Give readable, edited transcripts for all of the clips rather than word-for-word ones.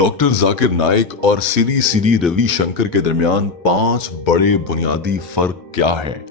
Doctor Zakir Naik और श्री रविशंकर के दरमियान 5 बड़े बुनियादी फर्क क्या हैं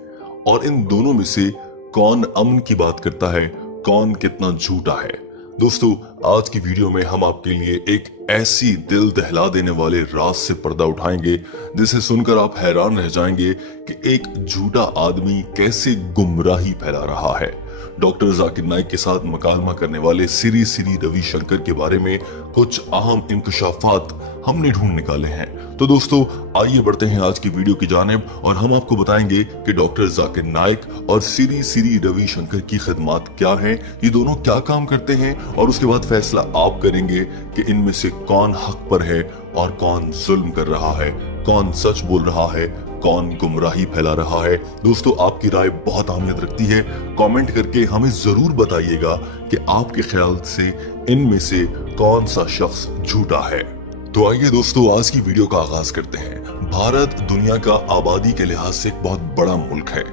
और इन दोनों में से कौन अमन की बात करता है, कौन कितना झूठा है। दोस्तों, आज की वीडियो में हम आपके लिए एक ऐसी दिल दहला देने वाले राज से पर्दा उठाएंगे जिसे सुनकर आप हैरान रह जाएंगे कि एक झूठा आदमी कैसे गुमराही फैला रहा है। डॉक्टर जाकिर नाइक के साथ मुकालमा करने वाले श्री रविशंकर के बारे में कुछ अहम इंकशाफात हमने ढूंढ निकाले हैं। तो दोस्तों, आइए बढ़ते हैं आज की वीडियो की जानिब और हम आपको बताएंगे कि डॉक्टर जाकिर नाइक और श्री रविशंकर की खिदमात क्या हैं, ये दोनों क्या काम करते हैं और उसके बाद फैसला आप करेंगे कि इनमें से कौन हक पर है और कौन जुल्म कर रहा है, कौन सच बोल रहा है, कौन गुमराही फैला रहा है। दोस्तों, आपकी राय बहुत अहमियत रखती है। कमेंट करके हमें जरूर बताइएगा कि आपके ख्याल से इनमें से कौन सा शख्स झूठा है। तो आइए दोस्तों, आज की वीडियो का आगाज करते हैं। भारत दुनिया का आबादी के लिहाज से एक बहुत बड़ा मुल्क है।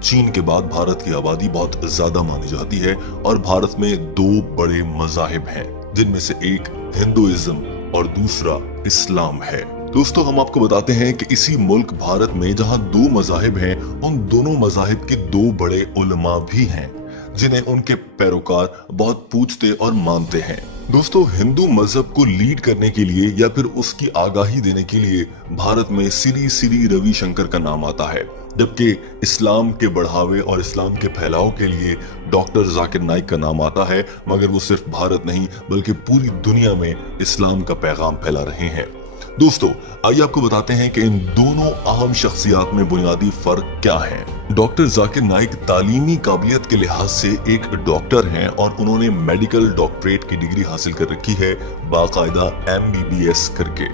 चीन के बाद भारत की आबादी बहुत ज्यादा मानी जाती है और भारत में 2 बड़े मजाहिब हैं, जिनमें से एक हिंदुइज्म और दूसरा इस्लाम है। दोस्तों, हम आपको बताते हैं कि इसी मुल्क भारत में जहां 2 मजाहिब हैं, उन दोनों मजाहिब के 2 बड़े उलमा भी हैं जिन्हें उनके पैरोकार बहुत पूजते और मानते हैं। दोस्तों, हिंदू मजहब को लीड करने के लिए या फिर उसकी आगाही देने के लिए भारत में श्री रविशंकर का नाम आता है, जबकि इस्लाम के बढ़ावे और इस्लाम के फैलाव के लिए डॉक्टर जाकिर नाइक का नाम आता है। मगर वो सिर्फ भारत नहीं बल्कि पूरी दुनिया में इस्लाम का पैगाम फैला रहे हैं। दोस्तों, आइए आपको बताते हैं कि इन दोनों अहम शख्सियात में बुनियादी फर्क क्या है। डॉक्टर जाकिर नाइक तालीमी काबिलियत के लिहाज से एक डॉक्टर हैं और उन्होंने मेडिकल डॉक्टरेट की डिग्री हासिल कर रखी है, बाकायदा MBBS करके।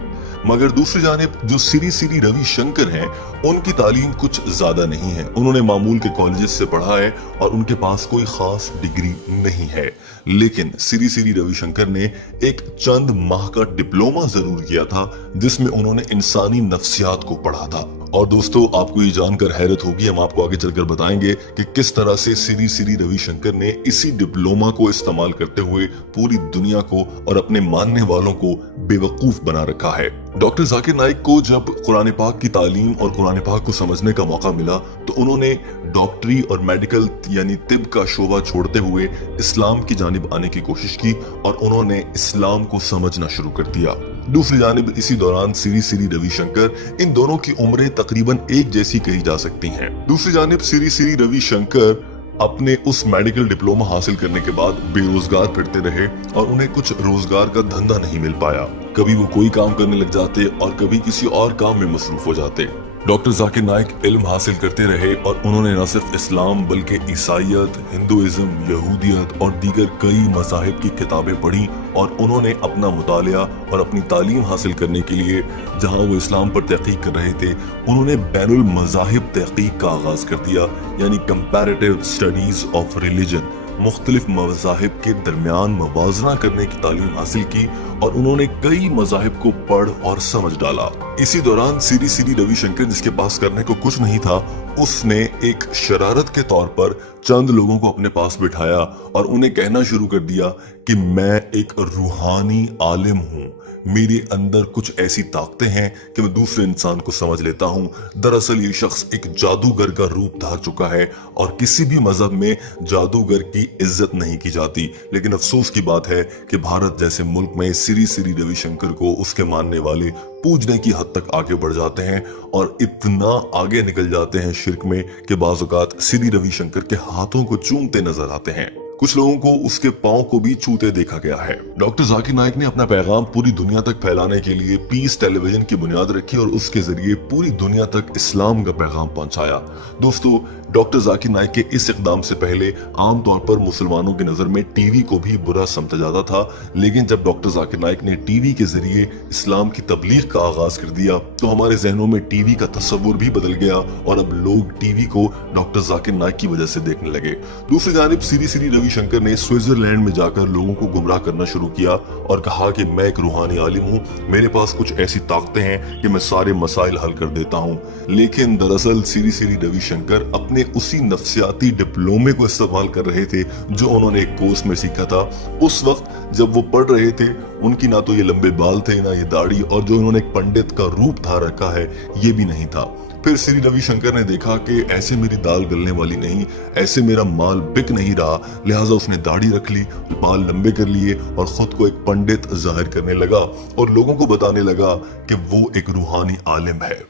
मगर दूसरी जानिब जो श्री रविशंकर हैं, उनकी तालीम कुछ ज्यादा नहीं है। उन्होंने मामूल के कॉलेजेस से पढ़ा है और उनके पास कोई खास डिग्री नहीं है। लेकिन श्री रविशंकर ने एक चंद माह का डिप्लोमा जरूर किया था जिसमें उन्होंने इंसानी नफ्सियात को पढ़ा था। और दोस्तों, आपको ये जानकर हैरत होगी, हम आपको आगे चलकर बताएंगे कि किस तरह से श्री रविशंकर ने इसी डिप्लोमा को इस्तेमाल करते हुए पूरी दुनिया को और अपने मानने वालों को बेवकूफ बना रखा है। डॉक्टर जाकिर नाइक को जब कुरान पाक की तालीम और कुरान पाक को समझने का मौका मिला तो उन्होंने डॉक्टरी और मेडिकल यानी तिब का शोबा छोड़ते हुए इस्लाम की जानिब आने की कोशिश की और उन्होंने इस्लाम को समझना शुरू कर दिया। दूसरी जानिब इसी दौरान श्री रविशंकर, इन दोनों की उम्रें तकरीबन एक जैसी कही जा सकती हैं। दूसरी जानिब श्री रविशंकर अपने उस मेडिकल डिप्लोमा हासिल करने के बाद बेरोजगार फिरते रहे और उन्हें कुछ रोजगार का धंधा नहीं मिल पाया। कभी वो कोई काम करने लग जाते और कभी किसी और काम में मसरूफ हो जाते। डॉक्टर जाकिर नाइक इल्म हासिल करते रहे और उन्होंने न सिर्फ इस्लाम बल्कि ईसाईयत, हिंदुइज्म, यहूदियत और दीगर कई मज़ाहिब की किताबें पढ़ी और उन्होंने अपना मुतालिया और अपनी तालीम हासिल करने के लिए जहां वो इस्लाम पर तहकीक कर रहे थे, उन्होंने बैनुल मज़ाहिब तहकीक का आगाज कर दिया, यानी कंपैरेटिव स्टडीज ऑफ रिलीजन। मुख्तलिफ मज़ाहिब के दरमियान मवाजना करने की तालीम हासिल की और उन्होंने कई मज़ाहिब को पढ़ और समझ डाला। इसी दौरान श्री रविशंकर, जिसके पास करने को कुछ नहीं था, उसने एक शरारत के तौर पर चंद लोगों को अपने पास बिठाया और उन्हें कहना शुरू कर दिया कि मैं एक रूहानी आलिम हूँ, मेरे अंदर कुछ ऐसी ताकतें हैं कि मैं दूसरे इंसान को समझ लेता हूँ। दरअसल ये शख्स एक जादूगर का रूप धार चुका है और किसी भी मजहब में जादूगर की इज्जत नहीं की जाती। लेकिन अफसोस की बात है कि भारत जैसे मुल्क में श्री रविशंकर को उसके मानने वाले पूजने की हद तक आगे बढ़ जाते हैं और इतना आगे निकल जाते हैं शिर्क में कि बाज़ औक़ात श्री रविशंकर के हाथों को चूमते नजर आते हैं। कुछ लोगों को उसके पांव को भी छूते देखा गया है। डॉक्टर जाकिर नाइक ने अपना पैगाम पूरी दुनिया तक फैलाने के लिए पीस टेलीविजन की बुनियाद रखी और उसके जरिए पूरी दुनिया तक इस्लाम का पैगाम पहुंचाया। दोस्तों, डॉक्टर जाकिर नाइक के इस इकदाम से पहले आमतौर पर मुसलमानों की नजर में टीवी को भी बुरा समझा जाता था, लेकिन जब डॉक्टर जाकिर नाइक ने टीवी के जरिए इस्लाम की तबलीग का आगाज कर दिया तो हमारे जहनों में टीवी का तस्वुर भी बदल गया और अब लोग टीवी को डॉक्टर जाकिर नाइक की वजह से देखने लगे। दूसरी जानिब श्री रविशंकर ने स्विट्जरलैंड में जाकर लोगों को गुमराह करना शुरू किया और कहा कि मैं एक रूहानी आलिम हूँ, मेरे पास कुछ ऐसी ताकतें हैं कि मैं सारे मसाइल हल कर देता हूँ। लेकिन दरअसल श्री रविशंकर अपने उसी नफ्सियाती डिप्लोमे को इस्तेमाल कर रहे थे जो उन्होंने एक कोर्स में सीखा था। उस वक्त जब वो पढ़ रहे थे उनकी ना तो ये लंबे बाल थे ना ये दाढ़ी, और जो इन्होंने एक पंडित का रूप धार रखा है ये भी नहीं था। फिर श्री रविशंकर ने देखा कि ऐसे मेरी दाल गलने वाली नहीं, ऐसे मेरा माल बिक नहीं रहा, लिहाजा उसने दाढ़ी रख ली, बाल लंबे कर लिए और खुद को एक पंडित जाहिर करने लगा और लोगों को बताने लगा कि वो एक रूहानी आलिम है,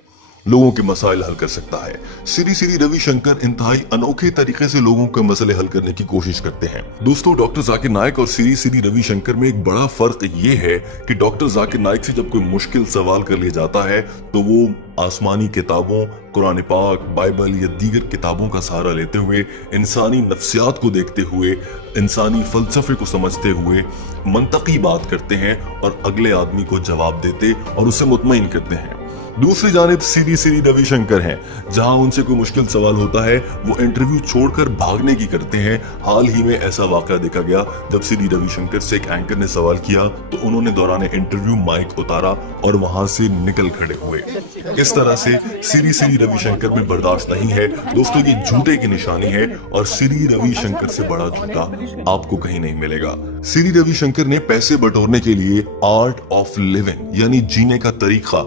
लोगों के मसाइल हल कर सकता है। श्री रविशंकर इंतहाई अनोखे तरीके से लोगों के मसले हल करने की कोशिश करते हैं। दोस्तों, डॉक्टर जाकिर नाइक और श्री रविशंकर में एक बड़ा फर्क ये है कि डॉक्टर जाकिर नाइक से जब कोई मुश्किल सवाल कर लिया जाता है तो वो आसमानी किताबों, कुरान पाक, बाइबल या दीगर किताबों का सहारा लेते हुए, इंसानी नफ्सियात को देखते हुए, इंसानी फलसफे को समझते हुए मंतकी बात करते हैं और अगले आदमी को जवाब देते और उसे मुतमईन करते हैं। दूसरी जानिब श्री रविशंकर हैं, जहां उनसे कोई मुश्किल सवाल होता है वो इंटरव्यू छोड़कर भागने की करते हैं। हाल ही में ऐसा वाकया देखा गया जब श्री रविशंकर से एक एंकर ने सवाल किया तो उन्होंने दौरान इंटरव्यू माइक उतारा और वहां से निकल खड़े हुए। इस तरह से श्री रविशंकर में बर्दाश्त नहीं है। दोस्तों, ये झूठे की निशानी है और श्री रविशंकर से बड़ा झूठा आपको कहीं नहीं मिलेगा। श्री रविशंकर ने पैसे बटोरने के लिए आर्ट ऑफ लिविंग यानी जीने का तरीका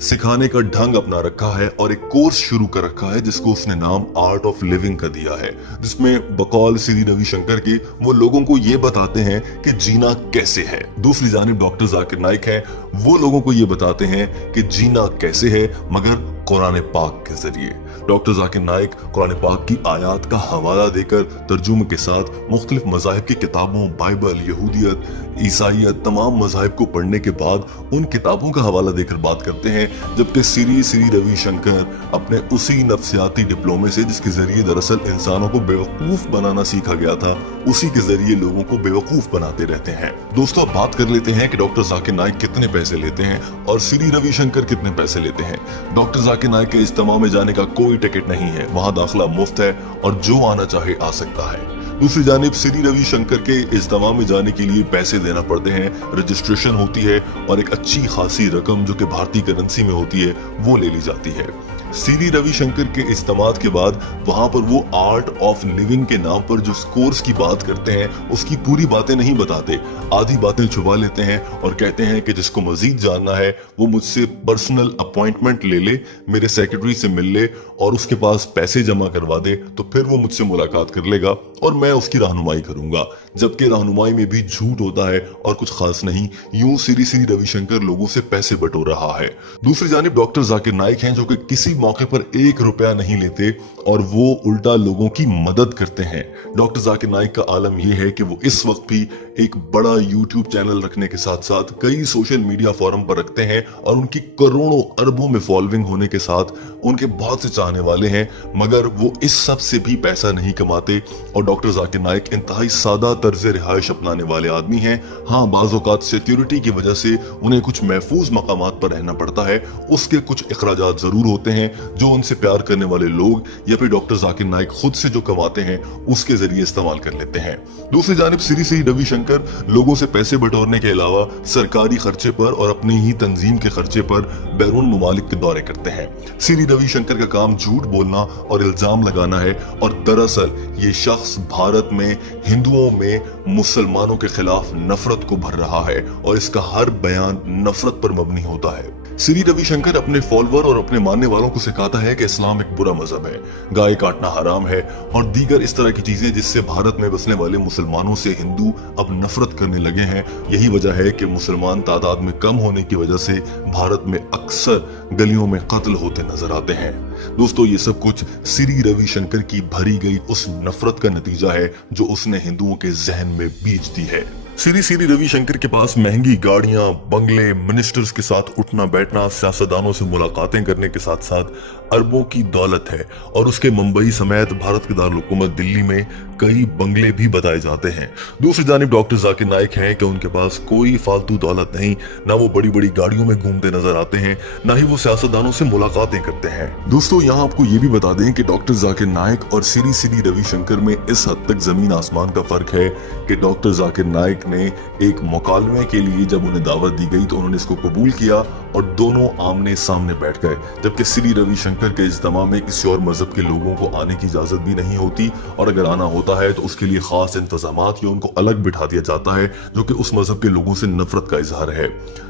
सिखाने का ढंग अपना रखा है और एक कोर्स शुरू कर रखा है जिसको उसने नाम आर्ट ऑफ लिविंग का दिया है, जिसमें बकौल श्री रविशंकर के वो लोगों को ये बताते हैं कि जीना कैसे है। दूसरी जानिब डॉक्टर जाकिर नाइक है, वो लोगों को ये बताते हैं कि जीना कैसे है मगर कुरान पाक के जरिए। डॉक्टर जाकिर नाइक कुरान पाक की आयात का हवाला देकर तर्जुमे के साथ मुख्तलिफ मज़ाहिब की किताबों, बाइबल, यहूदियत, ईसाइयत, तमाम मज़ाहिब को पढ़ने के बाद उन किताबों का हवाला देकर बात करते हैं, जबकि श्री रविशंकर अपने उसी नफ्सियाती डिप्लोमे से जिसके जरिए दरअसल इंसानों को बेवकूफ बनाना सीखा गया था, उसी के जरिए लोगों को बेवकूफ बनाते रहते हैं। दोस्तों, अब बात कर लेते हैं कि डॉक्टर जाकिर नाइक कितने पैसे लेते हैं और श्री रविशंकर कितने पैसे लेते हैं। डॉक्टर जाकिर नाइक के इज्तिमा में जाने का कोई टिकट नहीं है, वहां दाखिला मुफ्त है और जो आना चाहे आ सकता है। दूसरी जानिब श्री रविशंकर के इज्तिमा में जाने के लिए पैसे देना पड़ते हैं, रजिस्ट्रेशन होती है और एक अच्छी खासी रकम जो कि भारतीय करेंसी में होती है वो ले ली जाती है। श्री रविशंकर के इज्तिमात के बाद वहां पर वो आर्ट ऑफ लिविंग के नाम पर जो कोर्स की बात करते हैं उसकी पूरी बातें नहीं बताते, आधी बातें छुपा लेते हैं और कहते हैं कि जिसको मजीद जानना है वो मुझसे पर्सनल अपॉइंटमेंट ले ले, मेरे सेक्रेटरी से मिल ले और उसके पास पैसे जमा करवा दे तो फिर वो मुझसे मुलाकात कर लेगा और मैं उसकी रहनुमाई करूंगा। जबकि रहनुमाई में भी झूठ होता है और कुछ खास नहीं। यूं श्री रविशंकर लोगों से पैसे बटोर रहा है। दूसरी जानिब डॉक्टर जाकिर नाइक हैं जो कि किसी मौके पर 1 रुपया नहीं लेते और वो उल्टा लोगों की मदद करते हैं। डॉक्टर जाकिर नाइक का आलम यह है कि वो इस वक्त भी एक बड़ा यूट्यूब चैनल रखने के साथ साथ कई सोशल मीडिया फोरम पर रखते हैं और उनकी करोड़ों अरबों में फॉलोइंग होने के साथ उनके बहुत से चाहने वाले हैं, मगर वो इस सब से भी पैसा नहीं कमाते। और डॉक्टर जाकिर नाइक इंतहाई सादा तर्ज रिहाइश अपनाने वाले आदमी हैं। हाँ, बाज़ औक़ात सिक्योरिटी की वजह से उन्हें कुछ महफूज मकामात पर रहना पड़ता है, उसके कुछ इखराजात जरूर होते हैं जो उनसे प्यार करने वाले लोग या फिर डॉक्टर जाकिर नाइक खुद से जो कमाते हैं उसके जरिए इस्तेमाल कर लेते हैं। दूसरी जानिब श्री रविशंकर लोगों से पैसे बटोरने के अलावा सरकारी खर्चे पर और अपनी ही तंजीम के खर्चे पर बैरून ममालिक के दौरे करते हैं। श्री रविशंकर का काम झूठ बोलना और इल्जाम लगाना है और दरअसल ये शख्स भारत में हिंदुओं में मुसलमानों के खिलाफ नफरत को भर रहा है और इसका हर बयान नफरत पर मबनी होता है। श्री रविशंकर अपने फॉलोअर और अपने मानने वालों को सिखाता है कि इस्लाम एक बुरा मजहब है, गाय काटना हराम है और दीगर इस तरह की चीजें जिससे भारत में बसने वाले मुसलमानों से हिंदू अब नफरत करने लगे हैं। यही वजह है कि मुसलमान तादाद में कम होने की वजह से भारत में अक्सर गलियों में कत्ल होते नजर आते हैं। दोस्तों, ये सब कुछ श्री रविशंकर की भरी गई उस नफरत का नतीजा है जो उसने हिंदुओं के जहन में बीज दी है। श्री रविशंकर के पास महंगी गाड़ियां, बंगले, मिनिस्टर्स के साथ उठना बैठना, सियासतदानों से मुलाकातें करने के साथ साथ अरबों की दौलत है और उसके मुंबई समेत भारत के दारुल दिल्ली में कई बंगले भी बताए जाते हैं। दूसरी जानिब डॉक्टर जाकिर नाइक हैं कि उनके पास कोई फालतू दौलत नहीं, ना वो बड़ी बड़ी गाड़ियों में घूमते नजर आते हैं, ना ही वो सियासतदानों से मुलाकातें करते हैं। दोस्तों, यहाँ आपको ये भी बता दें कि डॉक्टर जाकिर नाइक और श्री रविशंकर में इस हद तक जमीन आसमान का फर्क है कि डॉक्टर जाकिर नाइक ने एक मुकालमे के लिए जब उन्हें दावत दी गई तो उन्होंने इसको कबूल किया और दोनों आमने सामने बैठ गए, जबकि श्री रविशंकर के इज्तिमा में किसी और मजहब के लोगों को आने की इजाजत भी नहीं होती, और अगर आना होता है तो उसके लिए खास इंतजामात या उनको अलग बिठा दिया जाता है, जो कि उस मजहब के लोगों से नफरत का इजहार है।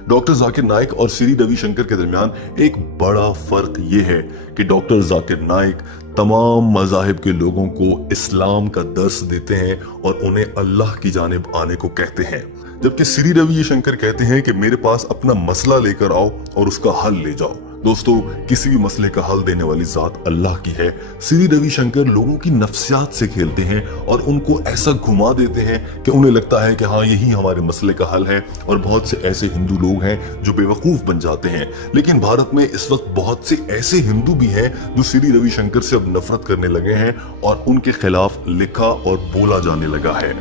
डॉक्टर जाकिर नाइक और श्री रविशंकर के दरमियान एक बड़ा फर्क ये है कि डॉक्टर जाकिर नाइक तमाम मजाहिब के लोगों को इस्लाम का दर्स देते हैं और उन्हें अल्लाह की जानिब आने को कहते हैं, जबकि श्री रविशंकर कहते हैं कि मेरे पास अपना मसला लेकर आओ और उसका हल ले जाओ। दोस्तों, किसी भी मसले का हल देने वाली जात अल्लाह की है। श्री रविशंकर लोगों की नफ्सियात से खेलते हैं और उनको ऐसा घुमा देते हैं कि उन्हें लगता है कि हाँ, यही हमारे मसले का हल है, और बहुत से ऐसे हिंदू लोग हैं जो बेवकूफ बन जाते हैं। लेकिन भारत में इस वक्त बहुत से ऐसे हिंदू भी हैं जो श्री रविशंकर से अब नफरत करने लगे हैं और उनके खिलाफ लिखा और बोला जाने लगा है।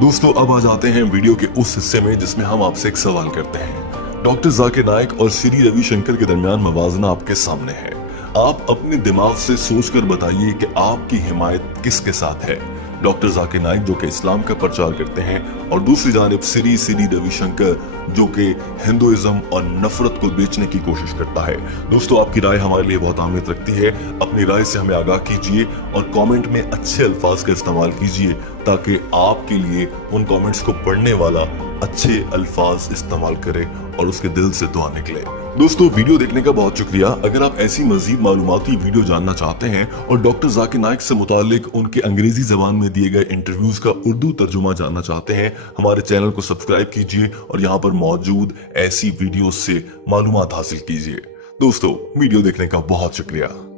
दोस्तों, अब आ जाते हैं वीडियो के उस हिस्से में जिसमें हम आपसे एक सवाल करते हैं। डॉक्टर जाकिर नाइक और श्री रविशंकर के दरमियान मवाजना आपके सामने है। आप अपने दिमाग से सोचकर बताइए कि आपकी हिमायत किसके साथ है। डॉक्टर जाकिर नाइक जो कि इस्लाम का प्रचार करते हैं, और दूसरी जानिब श्री रविशंकर जो कि हिंदुइज्म और नफरत को बेचने की कोशिश करता है। दोस्तों, आपकी राय हमारे लिए बहुत अहमियत रखती है। अपनी राय से हमें आगाह कीजिए और कमेंट में अच्छे अल्फाज का इस्तेमाल कीजिए, ताकि आपके लिए उन कमेंट्स को पढ़ने वाला अच्छे अल्फाज इस्तेमाल करे और उसके दिल से दुआ निकले। दोस्तों, वीडियो देखने का बहुत शुक्रिया। अगर आप ऐसी मजीद मालूमाती वीडियो जानना चाहते हैं और डॉक्टर जाकिर नाइक से मुतालिक उनके अंग्रेजी जबान में दिए गए इंटरव्यूज का उर्दू तर्जुमा जानना चाहते हैं, हमारे चैनल को सब्सक्राइब कीजिए और यहाँ पर मौजूद ऐसी वीडियो से मालूमात हासिल कीजिए। दोस्तों, वीडियो देखने का बहुत शुक्रिया।